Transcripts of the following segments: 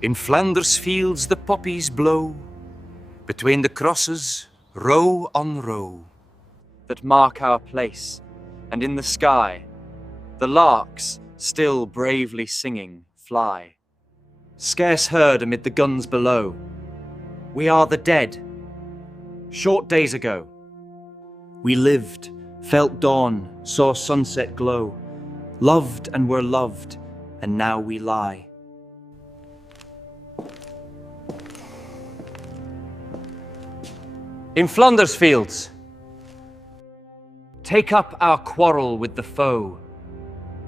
In Flanders Fields the poppies blow, between the crosses, row on row, that mark our place, and in the sky, the larks, still bravely singing, fly. Scarce heard amid the guns below, we are the dead. Short days ago, we lived, felt dawn, saw sunset glow, loved and were loved, and now we lie. In Flanders Fields, take up our quarrel with the foe.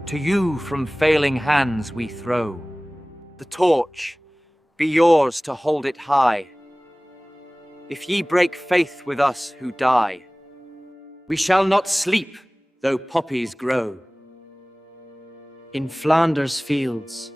To you from failing hands we throw. The torch, be yours to hold it high. If ye break faith with us who die, we shall not sleep though poppies grow. In Flanders Fields,